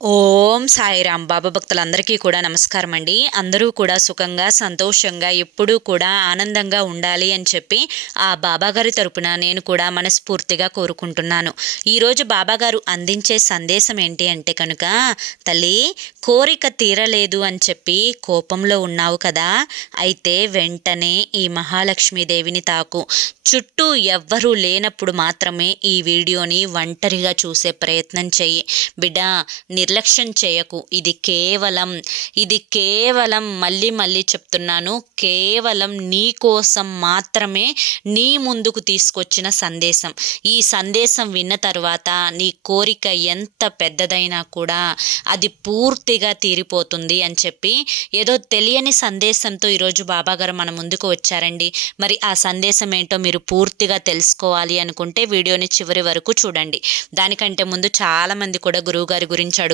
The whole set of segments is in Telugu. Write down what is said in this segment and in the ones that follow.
ఓం సాయిరామ్. బాబా భక్తులందరికీ కూడా నమస్కారం అండి. అందరూ కూడా సుఖంగా సంతోషంగా ఎప్పుడూ కూడా ఆనందంగా ఉండాలి అని చెప్పి ఆ బాబాగారి తరపున నేను కూడా మనస్ఫూర్తిగా కోరుకుంటున్నాను. ఈరోజు బాబాగారు అందించే సందేశం ఏంటి అంటే కనుక తల్లి కోరిక తీరలేదు అని చెప్పి కోపంలో ఉన్నావు కదా అయితే వెంటనే ఈ మహాలక్ష్మీదేవిని తాకు. చుట్టూ ఎవ్వరూ లేనప్పుడు మాత్రమే ఈ వీడియోని ఒంటరిగా చూసే ప్రయత్నం చెయ్యి. బిడ్డ నిర్లక్ష్యం చేయకు. ఇది కేవలం ఇది కేవలం మళ్ళీ మళ్ళీ చెప్తున్నాను కేవలం నీ కోసం మాత్రమే నీ ముందుకు తీసుకొచ్చిన సందేశం. ఈ సందేశం విన్న తర్వాత నీ కోరిక ఎంత పెద్దదైనా కూడా అది పూర్తిగా తీరిపోతుంది అని చెప్పి ఏదో తెలియని సందేశంతో ఈరోజు బాబాగారు మన ముందుకు వచ్చారండి. మరి ఆ సందేశం ఏంటో మీరు పూర్తిగా తెలుసుకోవాలి అనుకుంటే వీడియోని చివరి వరకు చూడండి. దానికంటే ముందు చాలామంది కూడా గురువుగారి గురించి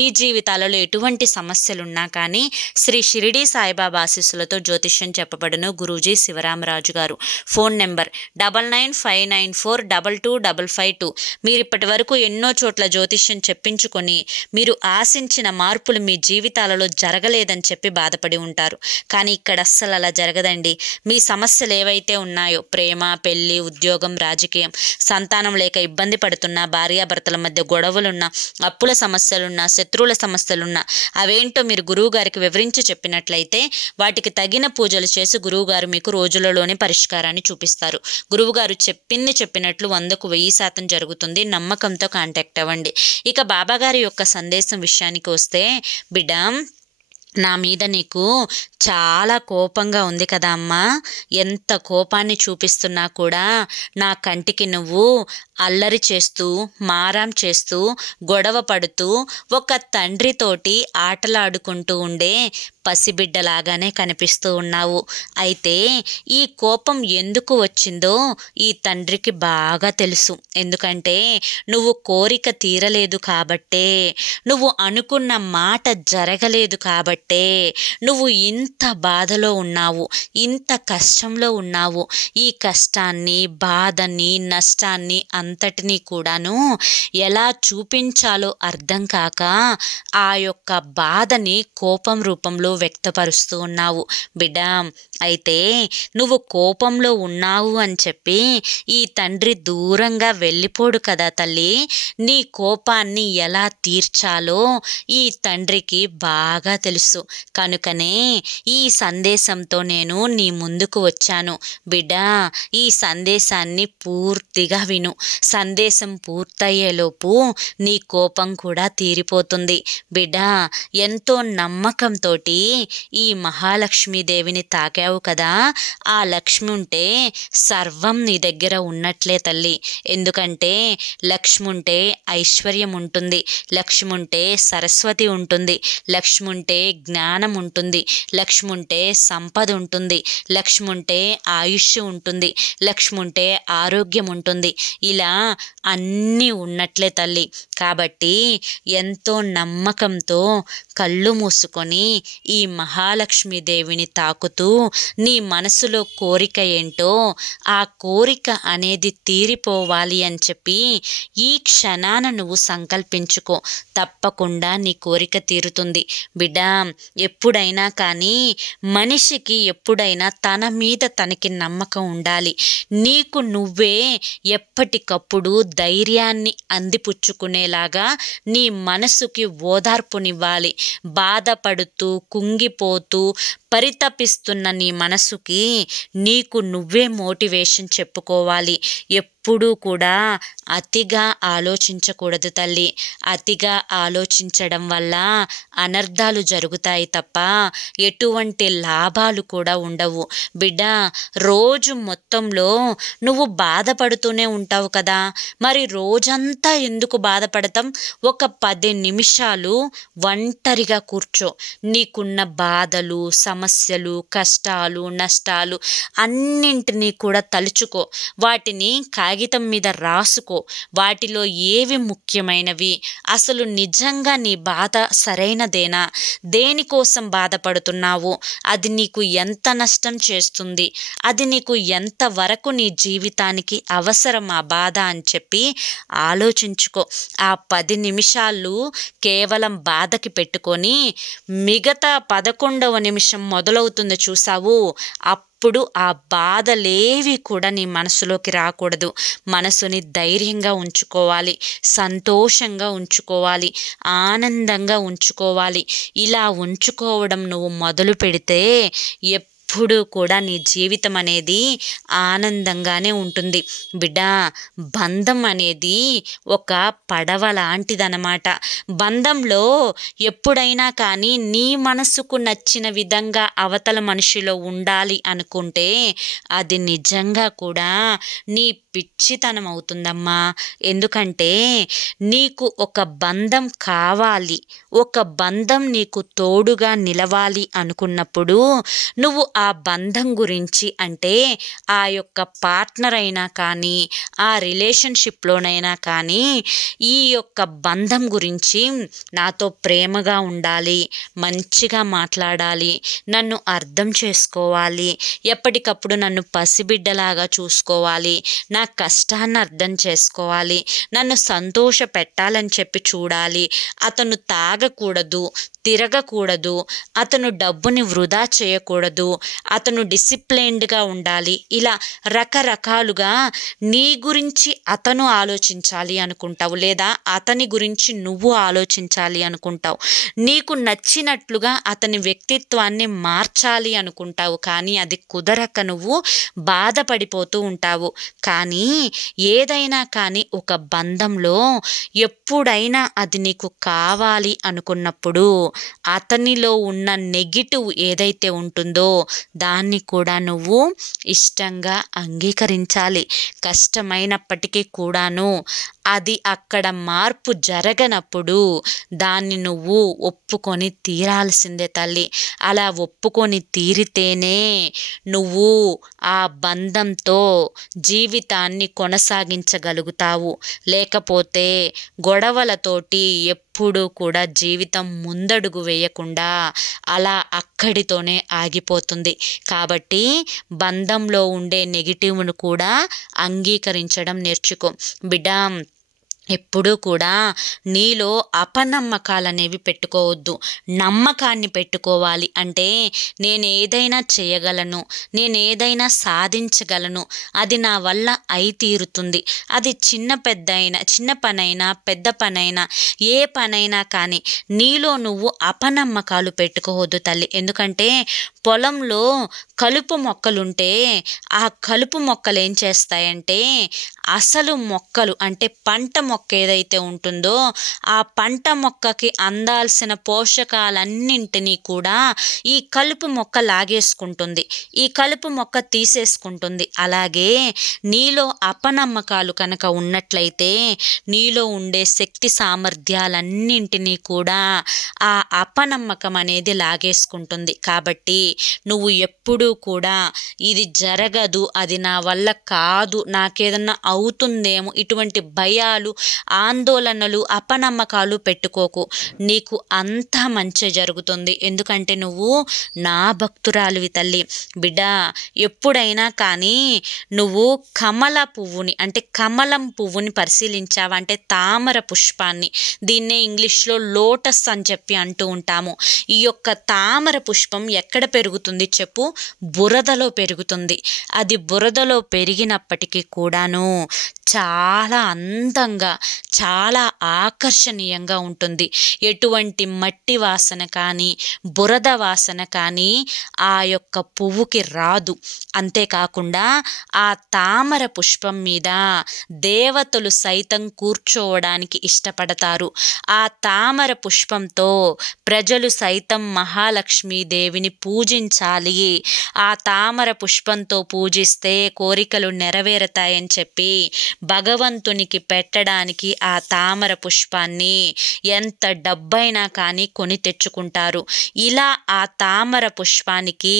మీ జీవితాలలో ఎటువంటి సమస్యలున్నా కానీ శ్రీ షిరిడి సాయిబాబా ఆశీస్సులతో జ్యోతిష్యం చెప్పబడిన గురూజీ శివరామరాజు గారు. Phone number double nine five nine four double two double five two. మీరు ఇప్పటి వరకు ఎన్నో చోట్ల జ్యోతిష్యం చెప్పించుకొని మీరు ఆశించిన మార్పులు మీ జీవితాలలో జరగలేదని చెప్పి బాధపడి ఉంటారు. కానీ ఇక్కడ అస్సలు అలా జరగదండి. మీ సమస్యలు ఏవైతే ఉన్నాయో ప్రేమ పెళ్ళి పెళ్ళి ఉద్యోగం రాజకీయం సంతానం లేక ఇబ్బంది పడుతున్న భార్యాభర్తల మధ్య గొడవలున్న అప్పుల సమస్యలున్న శత్రువుల సమస్యలున్న అవేంటో మీరు గురువు గారికి వివరించి చెప్పినట్లయితే వాటికి తగిన పూజలు చేసి గురువుగారు మీకు రోజులలోనే పరిష్కారాన్ని చూపిస్తారు. గురువుగారు చెప్పింది చెప్పినట్లు వందకు వెయ్యి శాతం జరుగుతుంది. నమ్మకంతో కాంటాక్ట్ అవ్వండి. ఇక బాబాగారి యొక్క సందేశం విషయానికి వస్తే బిడ్డ నా మీద నీకు చాలా కోపంగా ఉంది కదా అమ్మా. ఎంత కోపాన్ని చూపిస్తున్నా కూడా నా కంటికి నువ్వు అల్లరి చేస్తూ మారాం చేస్తూ గొడవ పడుతూ ఒక తండ్రితోటి ఆటలాడుకుంటూ ఉండే పసిబిడ్డలాగానే కనిపిస్తూ ఉన్నావు. అయితే ఈ కోపం ఎందుకు వచ్చిందో ఈ తండ్రికి బాగా తెలుసు. ఎందుకంటే నువ్వు కోరిక తీరలేదు కాబట్టే నువ్వు అనుకున్న మాట జరగలేదు కాబట్టే నువ్వు ఇంత బాధలో ఉన్నావు ఇంత కష్టంలో ఉన్నావు. ఈ కష్టాన్ని బాధని నష్టాన్ని అంతటినీ కూడాను ఎలా చూపించాలో అర్థం కాక ఆ యొక్క బాధని కోపం రూపంలో వ్యక్తపరుస్తూ ఉన్నావు. బిడ్డ అయితే నువ్వు కోపంలో ఉన్నావు అని చెప్పి ఈ తండ్రి దూరంగా వెళ్ళిపోడు కదా తల్లి. నీ కోపాన్ని ఎలా తీర్చాలో ఈ తండ్రికి బాగా తెలుసు. కనుకనే ఈ సందేశంతో నేను నీ ముందుకు వచ్చాను. బిడ్డ ఈ సందేశాన్ని పూర్తిగా విను. సందేశం పూర్తయ్యేలోపు నీ కోపం కూడా తీరిపోతుంది. బిడ్డ ఎంతో నమ్మకంతో ఈ మహాలక్ష్మీదేవిని తాకావు కదా ఆ లక్ష్మి ఉంటే సర్వం నీ దగ్గర ఉన్నట్లే తల్లి. ఎందుకంటే లక్ష్మి ఉంటే ఐశ్వర్యం ఉంటుంది లక్ష్మి ఉంటే సరస్వతి ఉంటుంది లక్ష్మి ఉంటే జ్ఞానం ఉంటుంది లక్ష్మి ఉంటే సంపద ఉంటుంది లక్ష్మి ఉంటే ఆయుష్ ఉంటుంది లక్ష్మి ఉంటే ఆరోగ్యం ఉంటుంది ఇలా అన్నీ ఉన్నట్లే తల్లి. కాబట్టి ఎంతో నమ్మకంతో కళ్ళు మూసుకొని ఈ మహాలక్ష్మీదేవిని తాకుతూ నీ మనసులో కోరిక ఏంటో ఆ కోరిక అనేది తీరిపోవాలి అని చెప్పి ఈ క్షణాన నువ్వు సంకల్పించుకో. తప్పకుండా నీ కోరిక తీరుతుంది. బిడ్డా ఎప్పుడైనా కానీ మనిషికి ఎప్పుడైనా తన మీద తనకి నమ్మకం ఉండాలి. నీకు నువ్వే ఎప్పటికప్పుడు ధైర్యాన్ని అందిపుచ్చుకునేలాగా నీ మనసుకి ఓదార్పునివ్వాలి. బాధపడుతూ కుంగిపోతూ పరితపిస్తున్న నీ మనసుకి నీకు నువ్వే మోటివేషన్ చెప్పుకోవాలి. ఎప్పుడూ కూడా అతిగా ఆలోచించకూడదు తల్లి. అతిగా ఆలోచించడం వల్ల అనర్థాలు జరుగుతాయి తప్ప ఎటువంటి లాభాలు కూడా ఉండవు. బిడ్డ రోజు మొత్తంలో నువ్వు బాధపడుతూనే ఉంటావు కదా. మరి రోజంతా ఎందుకు బాధపడతాం? ఒక పది నిమిషాలు ఒంటరిగా కూర్చో. నీకున్న బాధలు సమస్యలు కష్టాలు నష్టాలు అన్నింటినీ కూడా తలుచుకో. వాటిని కాగితం మీద రాసుకో. వాటిలో ఏవి ముఖ్యమైనవి? అసలు నిజంగా నీ బాధ సరైనదేనా? దేనికోసం బాధపడుతున్నావు? అది నీకు ఎంత నష్టం చేస్తుంది? అది నీకు ఎంత వరకు నీ జీవితానికి అవసరం ఆ బాధ అని చెప్పి ఆలోచించుకో. ఆ పది నిమిషాలు కేవలం బాధకి పెట్టుకొని మిగతా పదకొండవ నిమిషం మొదలవుతుంది చూసావు. అప్పుడు ఆ బాధలేవి కూడా నీ మనసులోకి రాకూడదు. మనసుని ధైర్యంగా ఉంచుకోవాలి. సంతోషంగా ఉంచుకోవాలి. ఆనందంగా ఉంచుకోవాలి. ఇలా ఉంచుకోవడం నువ్వు మొదలు పెడితే ఎప్పుడు కూడా నీ జీవితం అనేది ఆనందంగానే ఉంటుంది. బిడ్డ బంధం అనేది ఒక పడవ లాంటిదనమాట బంధంలో ఎప్పుడైనా కానీ నీ మనసుకు నచ్చిన విధంగా అవతల మనిషిలో ఉండాలి అనుకుంటే అది నిజంగా కూడా నీ పిచ్చితనం అవుతుందమ్మా. ఎందుకంటే నీకు ఒక బంధం కావాలి. ఒక బంధం నీకు తోడుగా నిలవాలి అనుకున్నప్పుడు నువ్వు ఆ బంధం గురించి అంటే ఆ యొక్క పార్ట్నర్ అయినా కానీ ఆ రిలేషన్షిప్లోనైనా కానీ ఈ యొక్క బంధం గురించి నాతో ప్రేమగా ఉండాలి మంచిగా మాట్లాడాలి నన్ను అర్థం చేసుకోవాలి ఎప్పటికప్పుడు నన్ను పసిబిడ్డలాగా చూసుకోవాలి నా నా కష్టాన్ని అర్థం చేసుకోవాలి. నన్ను సంతోష పెట్టాలని చెప్పి చూడాలి. అతను తాగకూడదు. తిరగకూడదు. అతను డబ్బుని వృధా చేయకూడదు. అతను డిసిప్లైన్డ్గా ఉండాలి. ఇలా రకరకాలుగా నీ గురించి అతను ఆలోచించాలి అనుకుంటావు లేదా అతని గురించి నువ్వు ఆలోచించాలి అనుకుంటావు. నీకు నచ్చినట్లుగా అతని వ్యక్తిత్వాన్ని మార్చాలి అనుకుంటావు. కానీ అది కుదరక నువ్వు బాధపడిపోతూ ఉంటావు. కానీ ఏదైనా కానీ ఒక బంధంలో ఎప్పుడైనా అది నీకు కావాలి అనుకున్నప్పుడు అతనిలో ఉన్న నెగిటివ్ ఏదైతే ఉంటుందో దాన్ని కూడా నువ్వు ఇష్టంగా అంగీకరించాలి. కష్టమైనప్పటికీ కూడాను అది అక్కడ మార్పు జరగనప్పుడు దాన్ని నువ్వు ఒప్పుకొని తీరాల్సిందే తల్లి. అలా ఒప్పుకొని తీరితేనే నువ్వు ఆ బంధంతో జీవితాన్ని కొనసాగించగలుగుతావు. లేకపోతే గొడవలతోటి ఎప్పుడు ఎప్పుడూ కూడా జీవితం ముందడుగు వేయకుండా అలా అక్కడితోనే ఆగిపోతుంది. కాబట్టి బంధంలో ఉండే నెగిటివ్ను కూడా అంగీకరించడం నేర్చుకో. బిడ్డ ఎప్పుడూ కూడా నీలో అపనమ్మకాలు అనేవి పెట్టుకోవద్దు. నమ్మకాన్ని పెట్టుకోవాలి. అంటే నేను ఏదైనా చేయగలను నేను ఏదైనా సాధించగలను అది నా వల్ల అయి తీరుతుంది. అది చిన్న పెద్ద అయినా చిన్న పనైనా పెద్ద పనైనా ఏ పనైనా కానీ నీలో నువ్వు అపనమ్మకాలు పెట్టుకోవద్దు తల్లి. ఎందుకంటే పొలంలో కలుపు మొక్కలుంటే ఆ కలుపు మొక్కలు ఏం చేస్తాయంటే అసలు మొక్కలు అంటే పంట మొక్క ఏదైతే ఉంటుందో ఆ పంట మొక్కకి అందాల్సిన పోషకాలన్నింటినీ కూడా ఈ కలుపు మొక్క లాగేసుకుంటుంది. ఈ కలుపు మొక్క తీసేసుకుంటుంది. అలాగే నీలో అపనమ్మకాలు కనుక ఉన్నట్లయితే నీలో ఉండే శక్తి సామర్థ్యాలన్నింటినీ కూడా ఆ అపనమ్మకం అనేది లాగేసుకుంటుంది. కాబట్టి నువ్వు ఎప్పుడూ కూడా ఇది జరగదు అది నా వల్ల కాదు నాకేదన్నా అవుతుందేమో ఇటువంటి భయాలు ఆందోళనలు అపనమ్మకాలు పెట్టుకోకు. నీకు అంతా మంచి జరుగుతుంది. ఎందుకంటే నువ్వు నా భక్తురాలివి తల్లి. బిడ్డ ఎప్పుడైనా కానీ నువ్వు కమల పువ్వుని అంటే కమలం పువ్వుని పరిశీలించావా? అంటే తామర పుష్పాన్ని. దీన్నే ఇంగ్లీష్లో లోటస్ అని చెప్పి అంటూ ఉంటాము. ఈ యొక్క తామర పుష్పం ఎక్కడ పెరుగుతుంది చెప్పు? బురదలో పెరుగుతుంది. అది బురదలో పెరిగినప్పటికీ కూడాను చాలా అందంగా చాలా ఆకర్షణీయంగా ఉంటుంది. ఎటువంటి మట్టి వాసన కానీ బురద వాసన కానీ ఆ యొక్క పువ్వుకి రాదు. అంతేకాకుండా ఆ తామర పుష్పం మీద దేవతలు సైతం కూర్చోవడానికి ఇష్టపడతారు. ఆ తామర పుష్పంతో ప్రజలు సైతం మహాలక్ష్మీదేవిని పూజించాలి. ఆ తామర పుష్పంతో పూజిస్తే కోరికలు నెరవేరుతాయని చెప్పి భగవంతునికి పెట్టడానికి ఆ తామర పుష్పాన్ని ఎంత డబ్బైనా కానీ కొని తెచ్చుకుంటారు. ఇలా ఆ తామర పుష్పానికి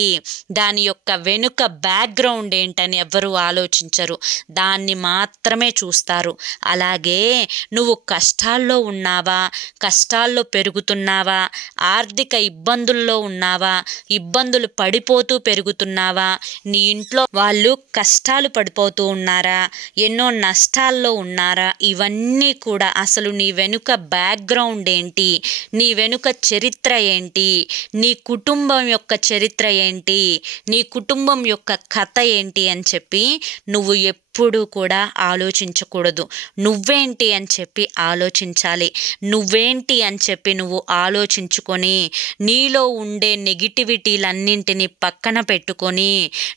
దాని యొక్క వెనుక బ్యాక్గ్రౌండ్ ఏంటని ఎవ్వరూ ఆలోచించరు. దాన్ని మాత్రమే చూస్తారు. అలాగే నువ్వు కష్టాల్లో ఉన్నావా? కష్టాల్లో పెరుగుతున్నావా? ఆర్థిక ఇబ్బందుల్లో ఉన్నావా? ఇబ్బందులు పడిపోతూ పెరుగుతున్నావా? నీ ఇంట్లో వాళ్ళు కష్టాలు పడిపోతూ ఉన్నారా? ఎన్నో నష్టాల్లో ఉన్నారా? ఇవన్నీ కూడా అసలు నీ వెనుక బ్యాక్గ్రౌండ్ ఏంటి? నీ వెనుక చరిత్ర ఏంటి? నీ కుటుంబం యొక్క చరిత్ర ఏంటి? నీ కుటుంబం యొక్క కథ ఏంటి అని చెప్పి నువ్వు ఎప్పుడు కూడా ఆలోచించకూడదు. నువ్వేంటి అని చెప్పి ఆలోచించాలి. నువ్వేంటి అని చెప్పి నువ్వు ఆలోచించుకొని నీలో ఉండే నెగిటివిటీలన్నింటినీ పక్కన పెట్టుకొని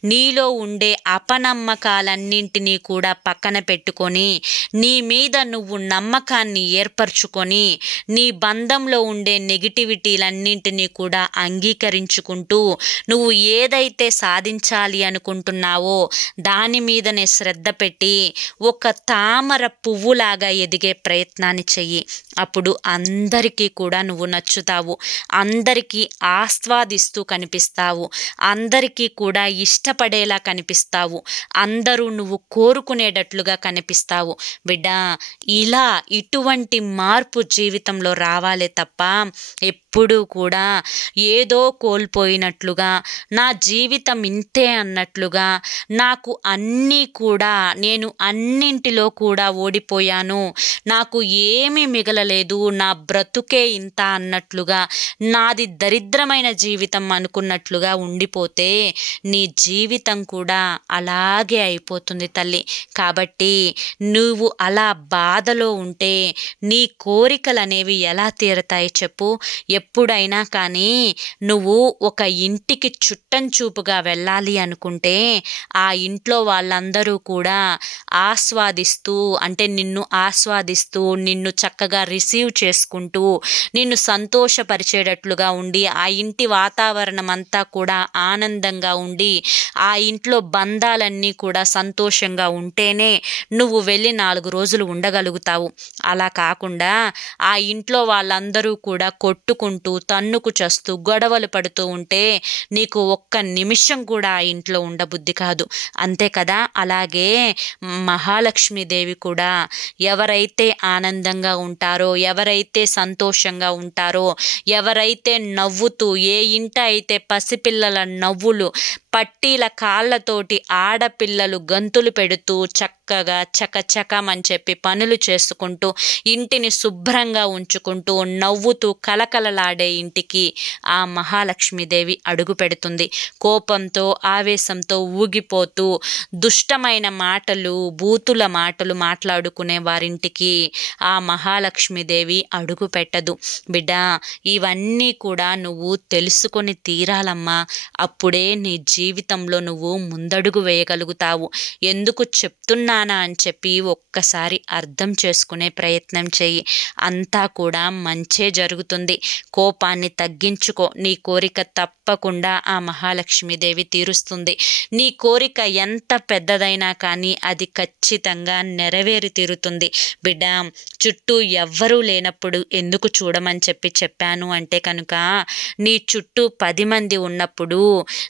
నీలో ఉండే అపనమ్మకాలన్నింటినీ కూడా పక్కన పెట్టుకొని నీ మీద నువ్వు నమ్మకాన్ని ఏర్పరచుకొని నీ బంధంలో ఉండే నెగిటివిటీలన్నింటినీ కూడా అంగీకరించుకుంటూ నువ్వు ఏదైతే సాధించాలి అనుకుంటున్నావో దాని మీదనే శ్రద్ధ పెట్టి ఒక తామర పువ్వులాగా ఎదిగే ప్రయత్నాన్ని చెయ్యి. అప్పుడు అందరికీ కూడా నువ్వు నచ్చుతావు. అందరికీ ఆస్వాదిస్తూ కనిపిస్తావు. అందరికీ కూడా ఇష్టపడేలా కనిపిస్తావు. అందరూ నువ్వు కోరుకునేటట్లుగా కనిపిస్తావు. బిడ్డ ఇలా ఇటువంటి మార్పు జీవితంలో రావాలే తప్ప ఎప్పుడూ కూడా ఏదో కోల్పోయినట్లుగా నా జీవితం ఇంతే అన్నట్లుగా నాకు అన్నీ కూడా నేను అన్నింటిలో కూడా ఓడిపోయాను. నాకు ఏమీ మిగలలేదు. నా బ్రతుకే ఇంత అన్నట్లుగా నాది దరిద్రమైన జీవితం అనుకున్నట్లుగా ఉండిపోతే నీ జీవితం కూడా అలాగే అయిపోతుంది తల్లి. కాబట్టి నువ్వు అలా బాధలో ఉంటే నీ కోరికలు అనేవి ఎలా తీరతాయి చెప్పు. ఎప్పుడైనా కానీ నువ్వు ఒక ఇంటికి చుట్టం చూపుగా వెళ్ళాలి అనుకుంటే ఆ ఇంట్లో వాళ్ళందరూ కూడా కూడా ఆస్వాదిస్తూ అంటే నిన్ను ఆస్వాదిస్తూ నిన్ను చక్కగా రిసీవ్ చేసుకుంటూ నిన్ను సంతోషపరిచేటట్లుగా ఉండి ఆ ఇంటి వాతావరణం అంతా కూడా ఆనందంగా ఉండి ఆ ఇంట్లో బంధాలన్నీ కూడా సంతోషంగా ఉంటేనే నువ్వు వెళ్ళి నాలుగు రోజులు ఉండగలుగుతావు. అలా కాకుండా ఆ ఇంట్లో వాళ్ళందరూ కూడా కొట్టుకుంటూ తన్నుకు చస్తూ గొడవలు పడుతూ ఉంటే నీకు ఒక్క నిమిషం కూడా ఆ ఇంట్లో ఉండబుద్ధి కాదు. అంతే కదా? అలాగే మహాలక్ష్మీదేవి కూడా ఎవరైతే ఆనందంగా ఉంటారో ఎవరైతే సంతోషంగా ఉంటారో ఎవరైతే నవ్వుతూ ఏ ఇంట అయితే పసిపిల్లల నవ్వులు పట్టీల కాళ్ళతోటి ఆడపిల్లలు గంతులు పెడుతూ చక్క చక్కగా చకచకమని చెప్పి పనులు చేసుకుంటూ ఇంటిని శుభ్రంగా ఉంచుకుంటూ నవ్వుతూ కలకలలాడే ఇంటికి ఆ మహాలక్ష్మీదేవి అడుగు పెడుతుంది. కోపంతో ఆవేశంతో ఊగిపోతూ దుష్టమైన మాటలు బూతుల మాటలు మాట్లాడుకునే వారింటికి ఆ మహాలక్ష్మీదేవి అడుగు పెట్టదు. బిడ్డ ఇవన్నీ కూడా నువ్వు తెలుసుకొని తీరాలమ్మా. అప్పుడే నీ జీవితంలో నువ్వు ముందడుగు వేయగలుగుతావు. ఎందుకు చెప్తున్నా చెప్తున్నానా అని చెప్పి ఒక్కసారి అర్థం చేసుకునే ప్రయత్నం చెయ్యి. అంతా కూడా మంచే జరుగుతుంది. కోపాన్ని తగ్గించుకో. నీ కోరిక తప్పకుండా ఆ మహాలక్ష్మీదేవి తీరుస్తుంది. నీ కోరిక ఎంత పెద్దదైనా కానీ అది ఖచ్చితంగా నెరవేరి తీరుతుంది. బిడ్డ చుట్టూ ఎవ్వరూ లేనప్పుడు ఎందుకు చూడమని చెప్పి చెప్పాను అంటే కనుక నీ చుట్టూ పది మంది ఉన్నప్పుడు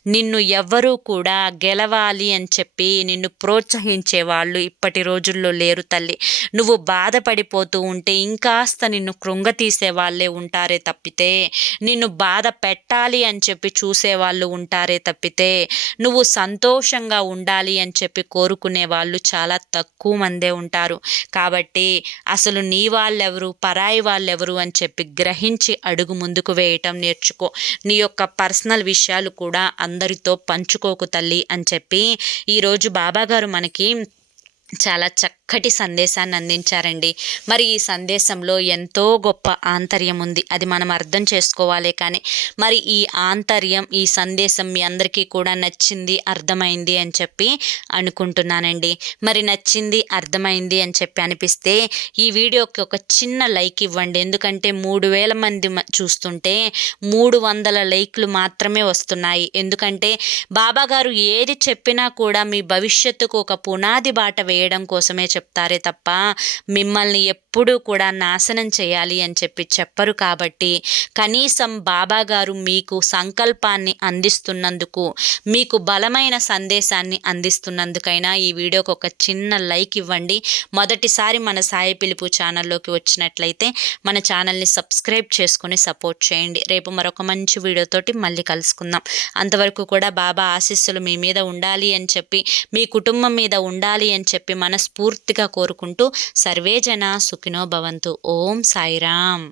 నిన్ను ఎవ్వరూ కూడా గెలవాలి అని చెప్పి నిన్ను ప్రోత్సహించే వాళ్ళు ఇప్పటి రోజుల్లో లేరు తల్లి. నువ్వు బాధపడిపోతూ ఉంటే ఇంకాస్త నిన్ను కృంగతీసే వాళ్ళే ఉంటారే తప్పితే. నిన్ను బాధ పెట్టాలి అని చెప్పి చూసే వాళ్ళు ఉంటారే తప్పితే. నువ్వు సంతోషంగా ఉండాలి అని చెప్పి కోరుకునే వాళ్ళు చాలా తక్కువ మందే ఉంటారు. కాబట్టి అసలు నీ వాళ్ళెవరు పరాయి వాళ్ళెవరు అని చెప్పి గ్రహించి అడుగు ముందుకు వేయటం నేర్చుకో. నీ యొక్క పర్సనల్ విషయాలు కూడా అందరితో పంచుకోకు తల్లి అని చెప్పి ఈరోజు బాబాగారు మనకి చాలా చక్కటి సందేశాన్ని అందించారండి. మరి ఈ సందేశంలో ఎంతో గొప్ప ఆంతర్యం ఉంది. అది మనం అర్థం చేసుకోవాలి కానీ మరి ఈ ఆంతర్యం ఈ సందేశం మీ అందరికీ కూడా నచ్చింది అర్థమైంది అని చెప్పి అనుకుంటున్నానండి. మరి నచ్చింది అర్థమైంది అని చెప్పి అనిపిస్తే ఈ వీడియోకి ఒక చిన్న లైక్ ఇవ్వండి. ఎందుకంటే మూడు వేల మంది చూస్తుంటే మూడు వందల లైక్లు మాత్రమే వస్తున్నాయి. ఎందుకంటే బాబా గారు ఏది చెప్పినా కూడా మీ భవిష్యత్తుకు ఒక పునాది బాట చేయడం కోసమే చెప్తారే తప్ప మిమ్మల్ని ఎప్పుడూ కూడా నాశనం చేయాలి అని చెప్పి చెప్పరు కాబట్టి కనీసం బాబా గారు మీకు సంకల్పాన్ని అందిస్తున్నందుకు మీకు బలమైన సందేశాన్ని అందిస్తున్నందుకైనా ఈ వీడియోకి ఒక చిన్న లైక్ ఇవ్వండి. మొదటిసారి మన సాయి పిలుపు ఛానల్లోకి వచ్చినట్లయితే మన ఛానల్ని సబ్స్క్రైబ్ చేసుకొని సపోర్ట్ చేయండి. రేపు మరొక మంచి వీడియోతోటి మళ్ళీ కలుసుకుందాం. అంతవరకు కూడా బాబా ఆశీస్సులు మీ మీద ఉండాలి అని చెప్పి మీ కుటుంబం మీద ఉండాలి అని చెప్పి మనస్ఫూర్తిగా కోరుకుంటూ సర్వేజన సుఖ సుఖినో భవంతు. ఓం సాయిరామ్.